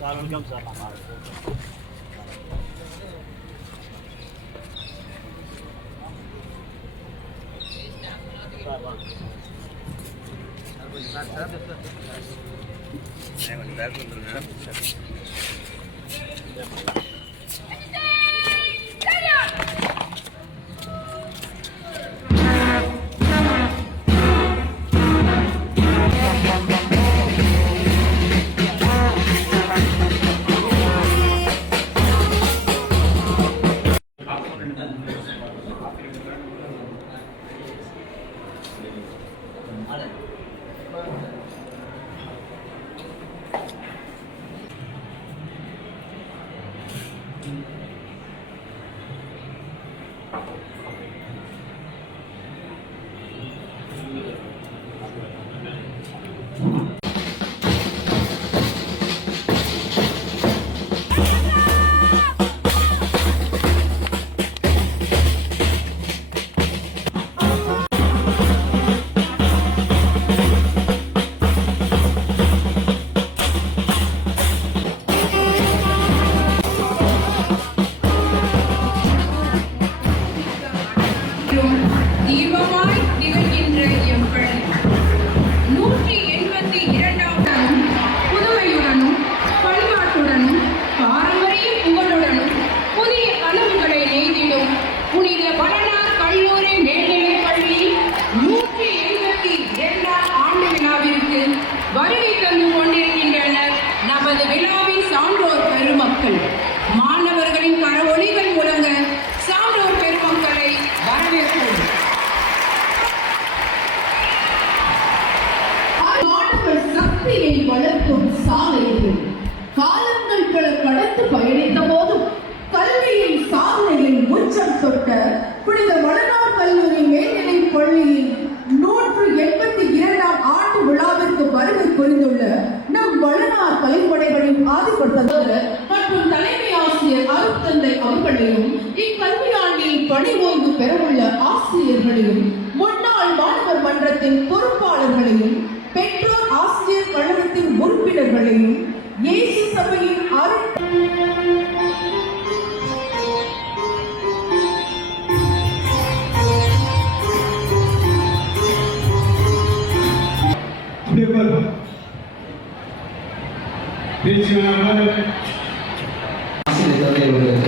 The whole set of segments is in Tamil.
Sir welcome sir. கொஞ்சம் பேக் வந்துருங்க. தீபமாய் திகழ்கின்ற எம் பள்ளி 182 புதுமையுடனும் பண்பாட்டுடனும் பாரம்பரிய புகழுடனும் புதிய கனவுகளை நெய்திடும் புனித வளனார் கல்லூரி மேல்நிலைப் பள்ளி 182 ஆண்டு விழாவிற்கு வருகை தந்து கொண்டிருக்கின்றனர் நமது விழாவின் சான்றோர் பெருமக்கள். மாணவர்களின் கரவொலிகள் முழங்க சான்றோர் பெருமக்களை வரவேற்போம். மாணவர் சக்தியை வளர்க்கும் சாலைகள் காலங்கள் பல கடந்து பயணித்த போதும் கல்வியின் சாதனையின் உச்சம் தொட்ட புனித வளனார் கல்லூரி மேல்நிலைப் பள்ளியின் 182 ஆண்டு விழாவிற்கு வருகை புரிந்துள்ள நம் வளனார் கலைப்படைகளின் ஆதிபட்டவர் மற்றும் தலைமை ஆசிரியர் அருட்தந்தை அவர்களையும் இக்கல்வியாண்டில் பணி ஓய்வு பெறவுள்ள ஆசிரியர்களையும் முன்னாள் மாணவர் மன்றத்தின் பொறுப்பாளர்களையும் பெற்றோர் ஆசிரியர் கழகத்தின் உறுப்பினர்களையும் இயேசு சபையின்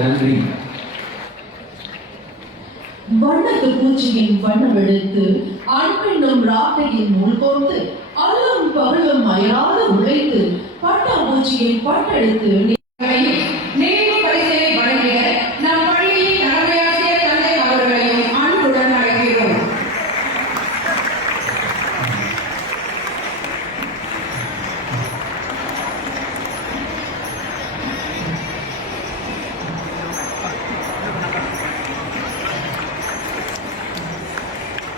நன்றி. வண்ணத்து பூச்சியின் வண்ணமெடுத்து அன்பென்னும் ராத்தையின் நூல் கோர்த்து அல்லும் பகலும் அயராது உழைத்து பட்டாம்பூச்சியின் பட்டெடுத்து நேர்வு பரிசை வழங்கிய நம் பள்ளியின் தலைமையாசிரியர் தந்தை அவர்களையும் அன்புடன் அழைக்கிறோம்.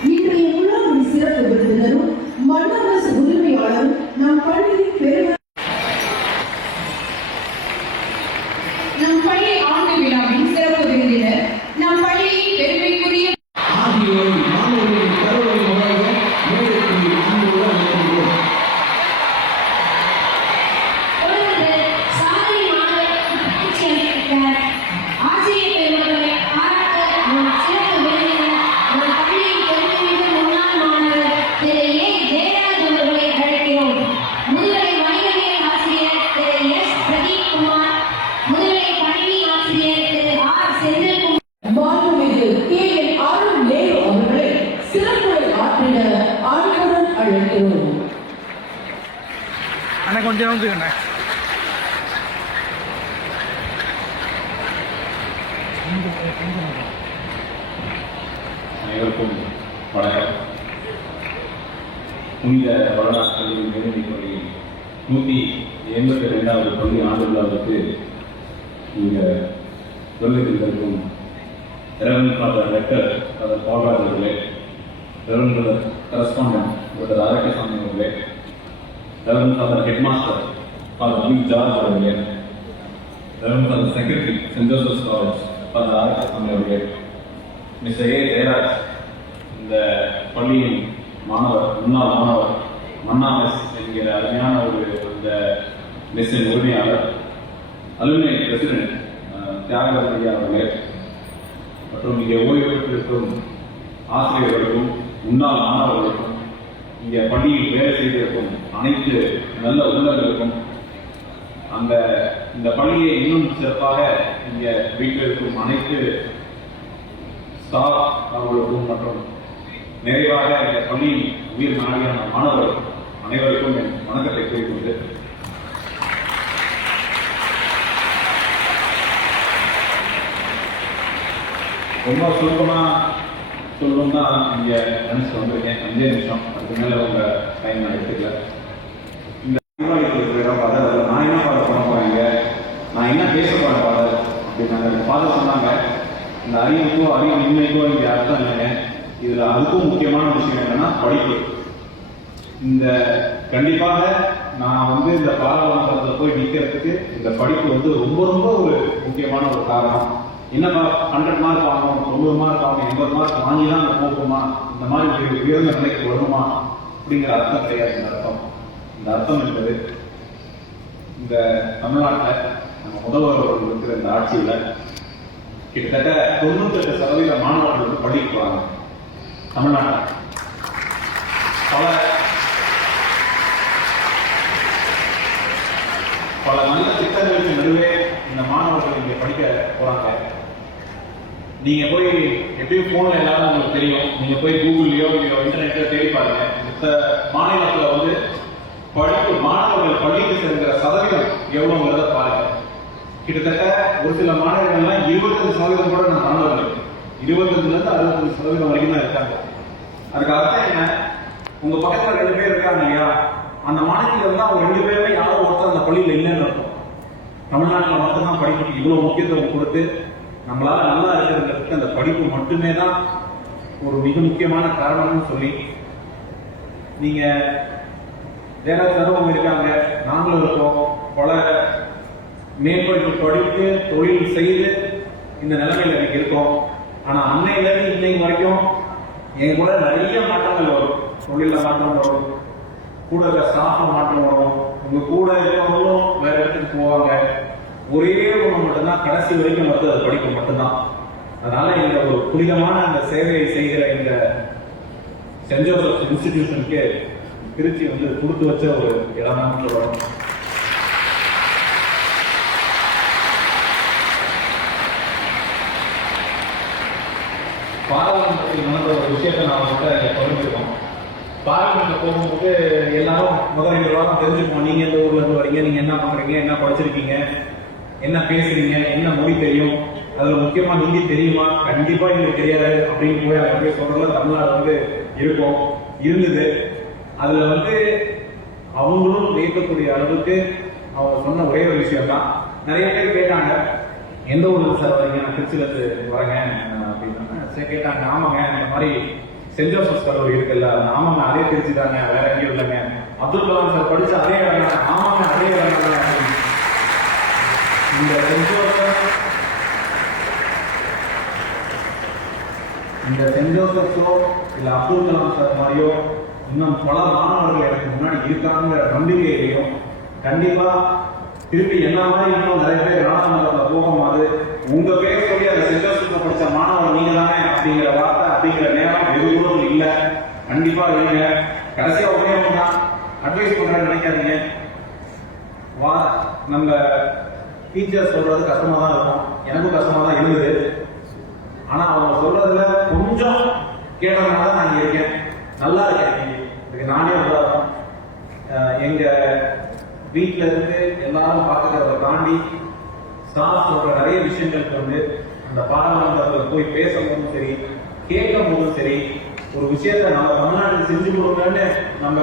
இன்றைய விழாவின் சிறப்பு விருந்தினரும் மன்னரசு உரிமையாளரும் நம் பள்ளியின் பெருமை நம் பள்ளி ஆண்டு விழாவின் சிறப்பு விருந்தினர் நம் பள்ளியின் பெருமைக்குரிய ஆகியோரை மாணவர்களின் கருவறை முறையாக மேடைக்கு அன்புடன் அழைக்கிறோம். சாதனை மாணவர் ஆசிரியர் பெருமக்களை பாராட்ட சிறப்பு விருந்தினர் நம் பள்ளியின் பெருமைமிகு முன்னாள் மாணவர் திரு ஏ ஜெயராஜ் அவர்களை அழைக்கிறோம். முதுகலை வணிகவியல் ஆசிரியர் திரு எஸ் பிரதீப் குமார், முதுகலை கணினி ஆசிரியர் திரு ஆர் செந்தில்குமார், மாண்புமிகு கே என் அருள் நேரு அவர்களை சிறப்புரை ஆற்றிட அன்புடன் அழைக்கிறோம். அண்ணா கொஞ்சம் வந்துக்கண்ணே. அனைவருக்கும் வணக்கம். புனித வளனார் கல்லூரி மேல்நிலைப் பள்ளியில் 182வது பள்ளி ஆண்டு விழாவிற்கு இங்கே சொல்லியிருக்கும் reverend father rector father Palraj அவர்களே, reverend father correspondent doctor Arokiasamy அவர்களே, reverend father headmaster father B George அவர்களே, reverend father secretary Saint Joseph's College father Arokiasamy அவர்களே, மிஸ்டர் ஏ ஜெயராஜ், இந்த பள்ளியின் மாணவர், முன்னாள் மாணவர், மன்னா மெஸ் என்கிற அருமையான ஒரு இந்த மெஸ்ஸின் உரிமையாளர், அலுமினை பிரசிடென்ட் தியாகராஜன் ஐயா அவர்களே மற்றும் இங்கே ஓய்வு பெற்றிருக்கும் ஆசிரியர்களுக்கும் முன்னாள் மாணவர்களுக்கும் இங்கே பள்ளியில் வேலை செய்திருக்கும் அனைத்து நல்ல உள்ளங்களுக்கும் இந்த பள்ளியை இன்னும் சிறப்பாக இங்கே வீட்டில் இருக்கும் அனைத்து ஸ்டாஃப் அவர்களுக்கும் மற்றும் நிறைவாக இந்த பள்ளியின் உயிர் நாடியான மாணவர்கள் அனைவருக்கும் என் வணக்கத்தை கூறிக்கொண்டு ரொம்ப சுருக்கமாக சொல்லணும் தான் இங்கே நினச்சிட்டு வந்திருக்கேன். 5 நிமிஷம் அதுக்கு மேலே உங்கள் டைம் நான் எடுத்துக்கல. இந்த இருக்கிற இடம் ஃபாதர் அதில் நான் என்ன ஃபாதர் பண்ண போகிறேங்க, நான் என்ன பேச போகிறேன் ஃபாதர் அப்படின்னு ஃபாதர் சொன்னாங்க. இந்த அறிவுக்கோ அறிவின்மைக்கோ இங்கே அர்த்தம் இல்லைங்க. இதில் அதுக்கும் முக்கியமான விஷயம் என்னன்னா படிப்பு. இந்த கண்டிப்பாக நான் இந்த பாராளுமன்றத்தில் போய் நிற்கிறதுக்கு இந்த படிப்பு ரொம்ப ரொம்ப ஒரு முக்கியமான ஒரு காரணம். என்னப்பா 100 மார்க் வாங்கணும், 90 மார்க் வாங்கணும், 80 மார்க் வாங்கி தான் அங்கே போகுமா, இந்த மாதிரி ஒரு உயர்ந்த நிலைக்கு வரணுமா அப்படிங்கிற அர்த்தம் கிடையாது. இந்த அர்த்தம் என்பது இந்த தமிழ்நாட்டில் நம்ம முதல்வர்கள் இருக்கிற இந்த ஆட்சியில் கிட்டத்தட்ட 98% மாணவர்கள் பள்ளிக்கு போறாங்க. தமிழ்நாட்டில் பல நல்ல திட்டங்களுக்கு நடுவே இந்த மாணவர்கள் இங்கே படிக்க போறாங்க. நீங்க போய் எப்பயும் போன்ல எல்லாரும் உங்களுக்கு தெரியும், நீங்க போய் கூகுள்லயோ இன்டர்நெட்ல தேடி பாருங்க. இந்த மாநிலத்துல படிப்பு மாணவர்கள் பள்ளிக்கு செல்கிற சதவீதம் எவ்வளவுங்கிறத பாருங்க. கிட்டத்தட்ட ஒரு சில மாணவர்கள்லாம் 25% கூட நான் மாணவர்கள் 25% 65% வரைக்கும் தான் இருக்காங்க. அதுக்கு அர்த்தம் என்ன, உங்க பக்கத்துல 2 பேர் இருக்காங்க இல்லையா, அந்த மாநிலத்தில் அவங்க 2 பேருமே யாரோ ஒருத்தர் அந்த பள்ளியில் இல்லைன்னு இருக்கும். தமிழ்நாட்டில் மட்டும்தான் படிப்புக்கு இவ்வளவு முக்கியத்துவம் கொடுத்து நம்மளால நல்லா இருக்கிறதுக்கு அந்த படிப்பு மட்டுமே தான் ஒரு மிக முக்கியமான காரணம்னு சொல்லி நீங்க வேற தரவங்க இருக்காங்க, நாங்களும் இருக்கோம். பல மேற்படிப்பு படித்து தொழில் செய்து இந்த நிலைமையில எனக்கு இருக்கோம். ஆனா அன்னையில இருந்து இன்னைக்கு வரைக்கும் என் கூட நிறைய மாற்றங்கள் வரும். தொழில மாற்றம் வரும், கூட இருக்க ஸ்டாஃப்ல மாற்றம் வரும், உங்க கூட இருக்கிறவங்களும் வேற இடத்துக்கு போவாங்க. ஒரே ஒன்று மட்டும்தான் கடைசி வரைக்கும் அது படிப்பு மட்டும்தான். அதனால இந்த ஒரு புனிதமான அந்த சேவையை செய்கிற இந்த சென்ட் ஜோசப் இன்ஸ்டிடியூஷனுக்கு திருச்சி கொடுத்து வச்ச ஒரு இடம்தான் சொல்லணும். பாராளுமன்றத்தில் நடந்த ஒரு விஷயத்தை நான் அவங்கள்ட்ட பகிர்ந்துருக்கோம். பார்லிமெண்ட்ல போகும்போது எல்லாரும் முதல் 2 வாரம் தெரிஞ்சுக்குவோம். நீங்க எந்த ஊர்ல இருந்து வரீங்க, நீங்க என்ன பண்றீங்க, என்ன படிச்சிருக்கீங்க, என்ன பேசுறீங்க, என்ன மொழி தெரியும், அதுல முக்கியமா ஹிந்தி தெரியுமா, கண்டிப்பா எனக்கு தெரியாது அப்படின்னு போய் அவங்க சொல்றதுல தமிழ்நாடு இருக்கும் இருந்தது. அதுல அவங்களும் வியக்கக்கூடிய அளவுக்கு அவங்க சொன்ன ஒரே ஒரு விஷயம் தான். நிறைய பேர் கேட்டாங்க, எந்த ஊர்ல சார் வரீங்க, நான் திருச்சியில வரேங்க அப்படின்னா. சரி கேட்டாங்க, ஆமாங்க இந்த மாதிரி சென்ட் ஜோசப் கல்லூரி இருக்குல்ல, ஆமாங்க அதே திருச்சி தாங்க, வேற எங்கேயும் இல்லைங்க. அப்துல் கலாம் சார் படிச்ச அதே இடம், ஆமாங்க அதே இடம் தாங்க. இந்த சென்ட் ஜோசப்ஸோ இல்ல அப்துல் கலாம் சார் மாதிரியோ இன்னும் பல மாணவர்கள் எனக்கு முன்னாடி இருக்காங்கிற நம்பிக்கையிலையும் கண்டிப்பா திருப்பி என்ன மாதிரி இன்னும் நிறைய பேர் நாடாளுமன்றத்தில் போகும்போது உங்க பேர் சொல்லி அந்த சென்ட் ஜோசப்ல படிச்ச மாணவர் நீங்க தானே அப்படிங்கிற வார்த்தை அப்படிங்கிற நேரம் வெகு தூரம் இல்லை. கண்டிப்பா இல்லைங்க. கடைசியா ஒரே ஒண்ணா அட்வைஸ் பண்றேன்னு நினைக்காதீங்க. நம்ம டீச்சர் சொல்றது கஷ்டமா தான் இருக்கும், எனக்கும் கஷ்டமா தான் இருந்தது. ஆனா அவங்க சொல்றதுல கொஞ்சம் கேட்டதுனால நான் இங்க இருக்கேன், நல்லா இருக்கேன். இதுக்கு நானே உதாரணம். எங்க வீட்டுல இருந்து எல்லாரும் பார்த்துக்கிறத தாண்டி ஸ்டாஃப் சொல்ற நிறைய விஷயங்களுக்கு அந்த பாராளுமன்றத்தில் போய் பேசும்போதும் சரி, கேட்கும் போதும் சரி, ஒரு விஷயத்த நம்ம தமிழ்நாட்டுக்கு செஞ்சு கொடுக்கணும்னு நம்ம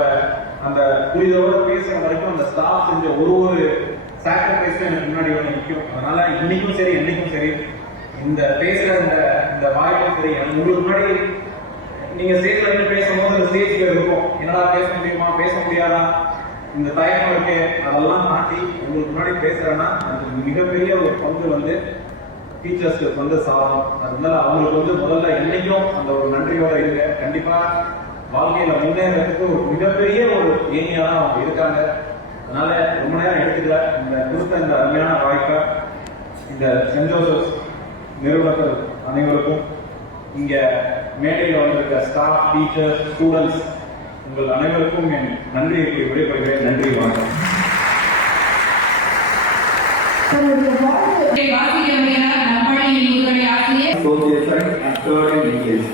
அந்த புரிதோட பேசுற வரைக்கும் அந்த ஸ்டாஃப் செஞ்ச ஒரு சாக்ரிஃபைஸ் எனக்கு முன்னாடி நிற்கும். அதனால இன்னைக்கும் சரி என்னைக்கும் சரி இந்த பேசுற இந்த வாய்ப்பும் சரி, உங்களுக்கு முன்னாடி நீங்க ஸ்டேஜ்ல இருந்து பேசும்போது அந்த ஸ்டேஜ்ல இருக்கும், என்னடா பேச முடியுமா பேச முடியாதா இந்த தயக்கம் இருக்கு. அதெல்லாம் தாண்டி உங்களுக்கு முன்னாடி பேசுறேன்னா அது மிகப்பெரிய ஒரு பங்கு டீச்சர்ஸ்க்கு சாதம். அதனால அவங்களுக்கு முதல்ல என்னைக்கும் அந்த ஒரு நன்றியோட இருங்க. கண்டிப்பா வாழ்க்கையில முன்னேறதுக்கு ஒரு மிகப்பெரிய ஒரு ஏணியா தான் அவங்க இருக்காங்க. அதனால ரொம்ப நேரம் எடுத்துக்கல. இந்த கொடுத்த இந்த அருமையான வாய்ப்பை இந்த சென்ட் ஜோசப் நிறுவனர்கள் அனைவருக்கும், இங்கே மேடையில் வந்திருக்க ஸ்டாஃப், டீச்சர்ஸ், ஸ்டூடெண்ட்ஸ் உங்கள் அனைவருக்கும் என் நன்றியை விடைபெறுகிறேன். நன்றி, வணக்கம். தன்னுடைய வாழ்க்கை வாசிக்கிறவர்களால் நம்மளின் முதுகலை ஆசிரியர் Social Science and third in English.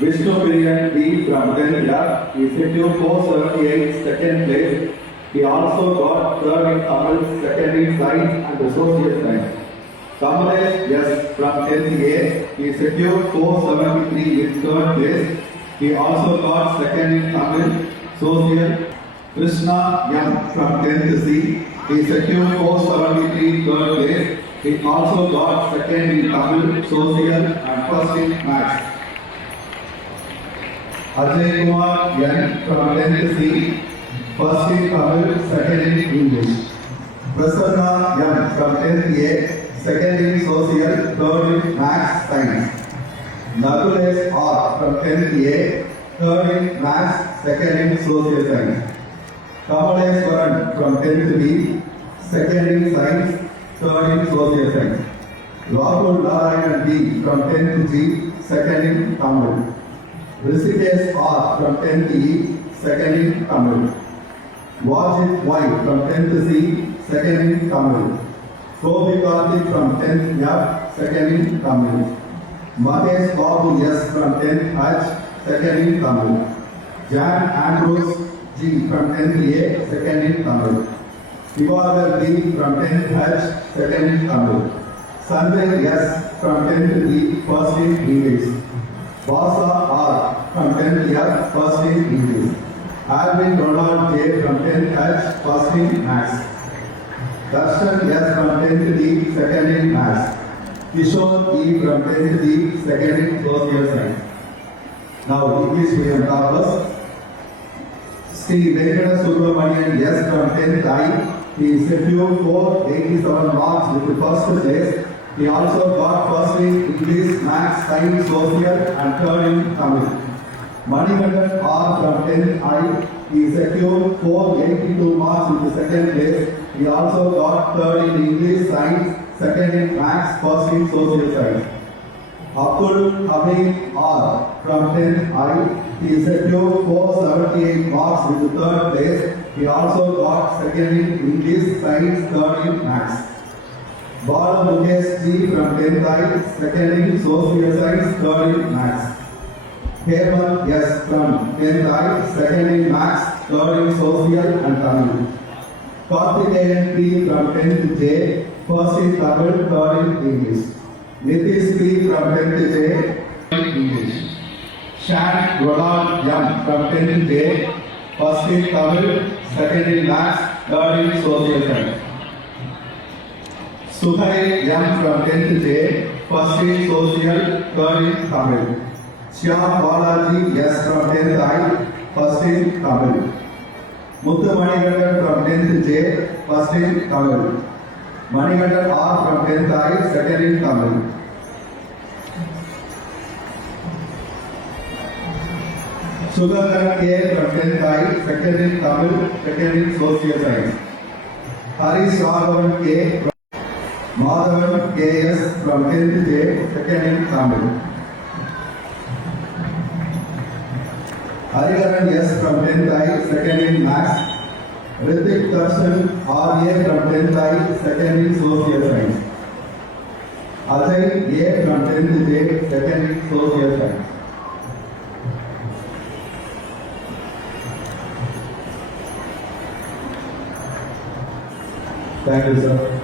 Vishnu Priyan B. from Kerala is secured 478 second place. He also got third in Tamil, second in Science and Social Science. Kamalesh S. from 10th A. He secured 473 in third place. He also got second in Tamil, Social. Krishna M. from 10th C. He secured 473 third place. He also got second in Tamil, Social and first in Maths. Ajay Kumar N. from 10th C. First in Tamil, second in English. Prasanna M. from 10th A. Second in Social, third in Maths Science. Nagulesh R. from 10th A. Third in Maths, second in Social Science. Kamaleswaran from 10th B. Second in Science, third in Social Science. Rahul Narayan D. from 10th G. Second in Tamil. Rishikesh R. from 10th E. Second in Tamil. Wajid Y. from 10th C. Second in Tamil. Gopi Karthik from 10th F. Second in Tamil. Mahesh Babu S. from 10th H. Second in Tamil. Jan Andrews G. from 10th A. Second in Tamil. Divakar B. from 10th H. Second in Tamil. Sanjay S. from 10th D. First in English. Vasa R. from 10th F. First in English. Alvin Ronald J. from 10th H. First in Maths. Darshan S. from 10th D. Second in Maths. Kishore E. from 10th D. Second in Social Science. Now English medium toppers. Sri Venkata Subramanian S. from 10th I. He secured 487 marks with the first place. He also got first in English, Maths, Science, Social and third in Tamil. Manikandan R. from 10th I. He secured 482 marks with the second place. He also got third in English, Science, second in Maths, first in Social Science. Abdul Hamid R. from 10th I. He secured 478 marks with the third place. He also got second in English, Science, third in Maths. Bala Mukesh G. from 10th I. Second in Social Science, third in Maths. Hemant S. from 10th I. Second in Maths, third in Social and Tamil. Karthikeyan P. from 10th J. First in Tamil, third in English. Nitish P. from 10th J. English. Shan Ronald M. from 10th J. First in Tamil, second in Maths, third in Social Science. Suhai M. from 10th J. First in Social, third in Tamil. Shyam Balaji S. from 10th I. First in Tamil. Muthu Manikandan from 10th J. First in Tamil. Manikandan R. from 10th I. Second in Tamil. Sudhakaran K. from 10th I. Second in Tamil, second in Social Science. Harish Raghavan K. Madhavan K.S. from 10th J. Second in Tamil. Hariharan S. from 10th I. Second in Maths. Ritik Darshan R.A. from 10th I. Second in Social Science. Ajay A. from 10th J. Second in Social Science. Thank you, sir.